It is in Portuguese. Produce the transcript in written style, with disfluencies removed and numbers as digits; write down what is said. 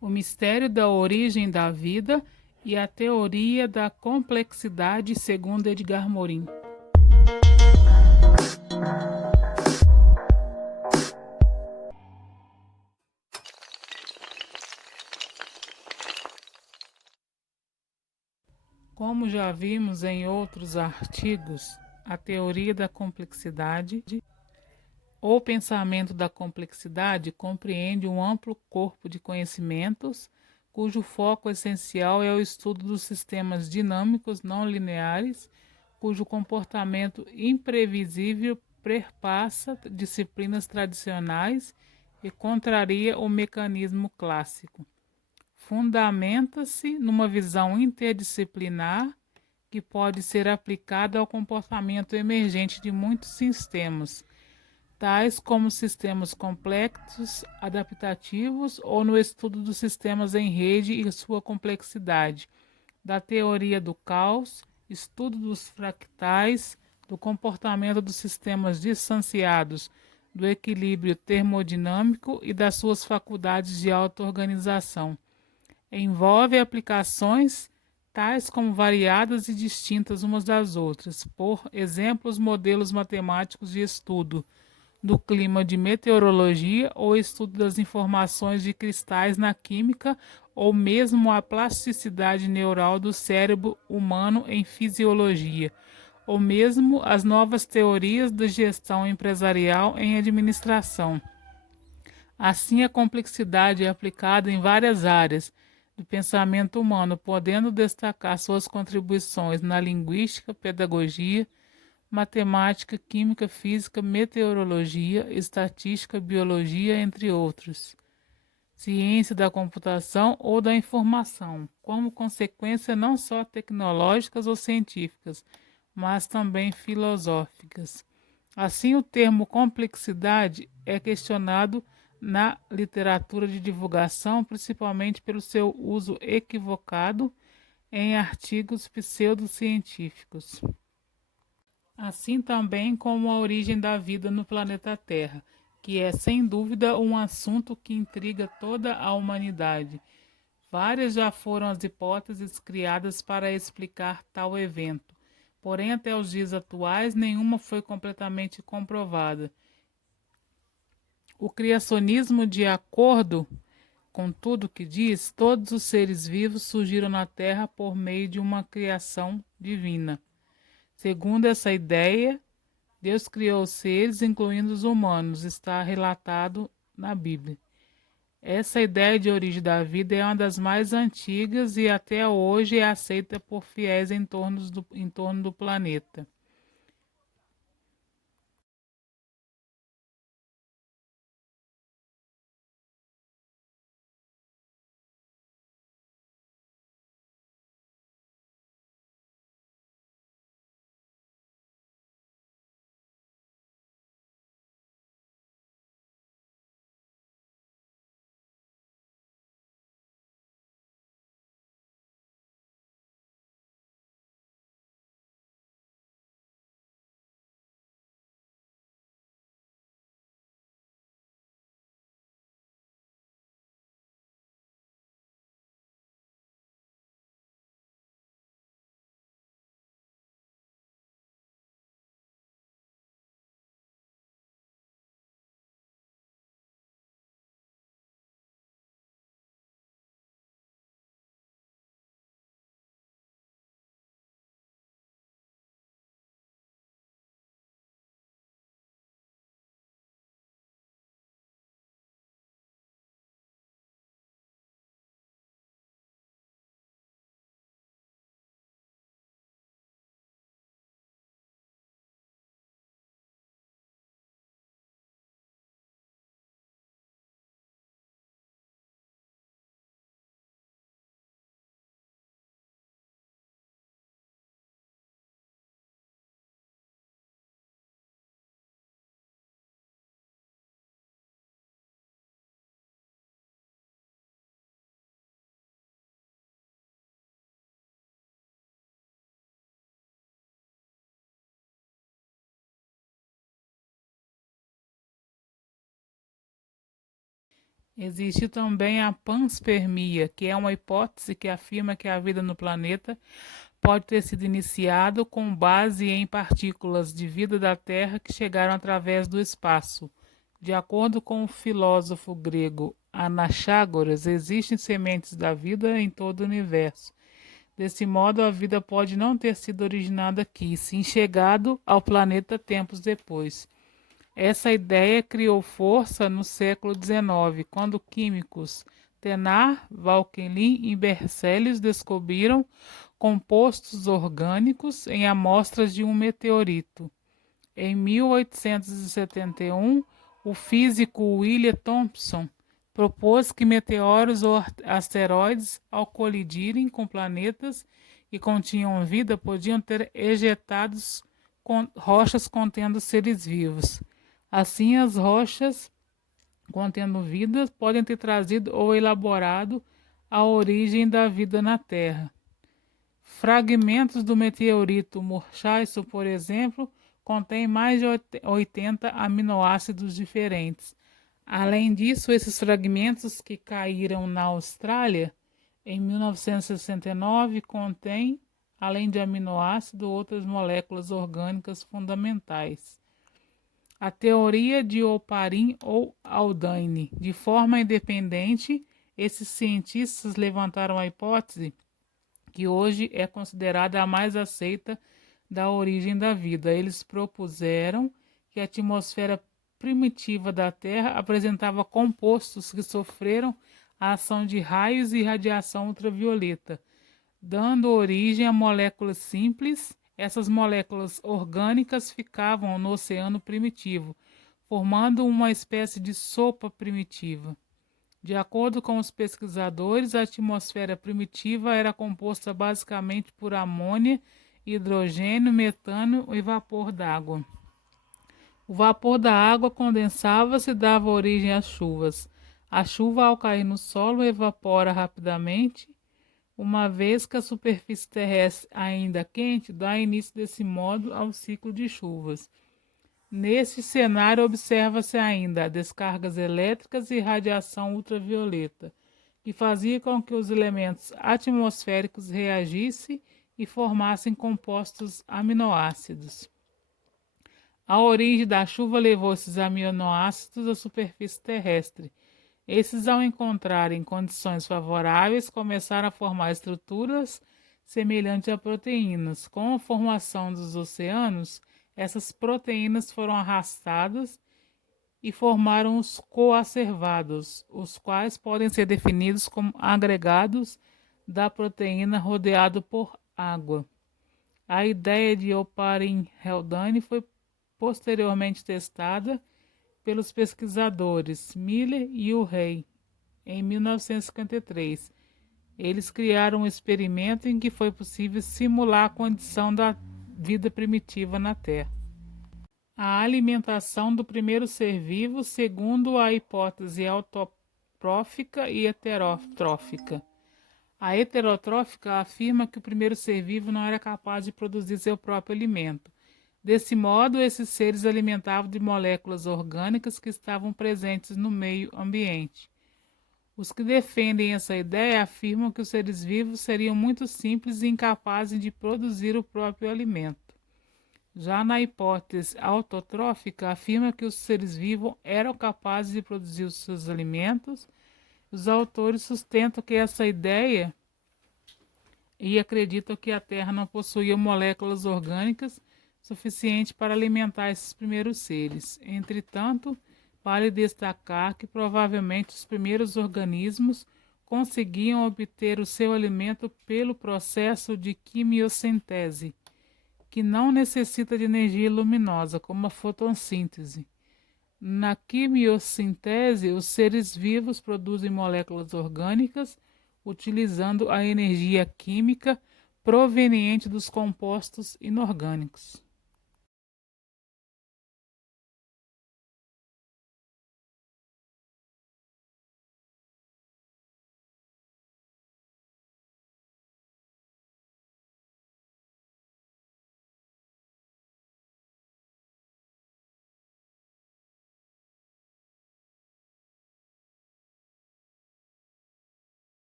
o mistério da origem da vida e a teoria da complexidade, segundo Edgar Morin. Como já vimos em outros artigos, a teoria da complexidade ou pensamento da complexidade compreende um amplo corpo de conhecimentos, cujo foco essencial é o estudo dos sistemas dinâmicos não lineares, cujo comportamento imprevisível perpassa disciplinas tradicionais e contraria o mecanismo clássico. Fundamenta-se numa visão interdisciplinar que pode ser aplicada ao comportamento emergente de muitos sistemas, tais como sistemas complexos, adaptativos ou no estudo dos sistemas em rede e sua complexidade, da teoria do caos, estudo dos fractais, do comportamento dos sistemas distanciados, do equilíbrio termodinâmico e das suas faculdades de auto-organização. Envolve aplicações tais como variadas e distintas umas das outras, por exemplo, os modelos matemáticos de estudo do clima de meteorologia ou estudo das informações de cristais na química ou mesmo a plasticidade neural do cérebro humano em fisiologia, ou mesmo as novas teorias de gestão empresarial em administração. Assim, a complexidade é aplicada em várias áreas do pensamento humano, podendo destacar suas contribuições na linguística, pedagogia, matemática, química, física, meteorologia, estatística, biologia, entre outros. Ciência da computação ou da informação, como consequência não só tecnológicas ou científicas, mas também filosóficas. Assim, o termo complexidade é questionado na literatura de divulgação, principalmente pelo seu uso equivocado em artigos pseudocientíficos. Assim também como a origem da vida no planeta Terra, que é sem dúvida um assunto que intriga toda a humanidade. Várias já foram as hipóteses criadas para explicar tal evento, porém até os dias atuais nenhuma foi completamente comprovada. O criacionismo, de acordo com tudo que diz, todos os seres vivos surgiram na Terra por meio de uma criação divina. Segundo essa ideia, Deus criou os seres, incluindo os humanos, está relatado na Bíblia. Essa ideia de origem da vida é uma das mais antigas e até hoje é aceita por fiéis em torno do planeta. Existe também a panspermia, que é uma hipótese que afirma que a vida no planeta pode ter sido iniciado com base em partículas de vida da Terra que chegaram através do espaço. De acordo com o filósofo grego Anaxágoras, existem sementes da vida em todo o universo. Desse modo, a vida pode não ter sido originada aqui, sim chegado ao planeta tempos depois. Essa ideia criou força no século XIX, quando químicos Tenar, Vauquelin e Berzelius descobriram compostos orgânicos em amostras de um meteorito. Em 1871, o físico William Thomson propôs que meteoros ou asteroides, ao colidirem com planetas que continham vida, podiam ter ejetados rochas contendo seres vivos. Assim, as rochas contendo vida podem ter trazido ou elaborado a origem da vida na Terra. Fragmentos do meteorito Murchison, por exemplo, contêm mais de 80 aminoácidos diferentes. Além disso, esses fragmentos que caíram na Austrália em 1969 contêm, além de aminoácido, outras moléculas orgânicas fundamentais. A teoria de Oparin ou Haldane. De forma independente, esses cientistas levantaram a hipótese que hoje é considerada a mais aceita da origem da vida. Eles propuseram que a atmosfera primitiva da Terra apresentava compostos que sofreram a ação de raios e radiação ultravioleta, dando origem a moléculas simples. Essas moléculas orgânicas ficavam no oceano primitivo, formando uma espécie de sopa primitiva. De acordo com os pesquisadores, a atmosfera primitiva era composta basicamente por amônia, hidrogênio, metano e vapor d'água. O vapor da água condensava-se e dava origem às chuvas. A chuva, ao cair no solo, evapora rapidamente, uma vez que a superfície terrestre ainda quente dá início desse modo ao ciclo de chuvas. Neste cenário observa-se ainda descargas elétricas e radiação ultravioleta, que fazia com que os elementos atmosféricos reagissem e formassem compostos aminoácidos. A origem da chuva levou esses aminoácidos à superfície terrestre. Esses, ao encontrarem condições favoráveis, começaram a formar estruturas semelhantes a proteínas. Com a formação dos oceanos, essas proteínas foram arrastadas e formaram os coacervados, os quais podem ser definidos como agregados da proteína rodeado por água. A ideia de Oparin-Haldane foi posteriormente testada pelos pesquisadores Miller e Urey em 1953. Eles criaram um experimento em que foi possível simular a condição da vida primitiva na Terra. A alimentação do primeiro ser vivo segundo a hipótese autotrófica e heterotrófica. A heterotrófica afirma que o primeiro ser vivo não era capaz de produzir seu próprio alimento. Desse modo, esses seres alimentavam de moléculas orgânicas que estavam presentes no meio ambiente. Os que defendem essa ideia afirmam que os seres vivos seriam muito simples e incapazes de produzir o próprio alimento. Já na hipótese autotrófica, afirma que os seres vivos eram capazes de produzir os seus alimentos. Os autores sustentam que essa ideia e acreditam que a Terra não possuía moléculas orgânicas suficiente para alimentar esses primeiros seres. Entretanto, vale destacar que provavelmente os primeiros organismos conseguiam obter o seu alimento pelo processo de quimiossintese, que não necessita de energia luminosa, como a fotossíntese. Na quimiossintese, os seres vivos produzem moléculas orgânicas utilizando a energia química proveniente dos compostos inorgânicos.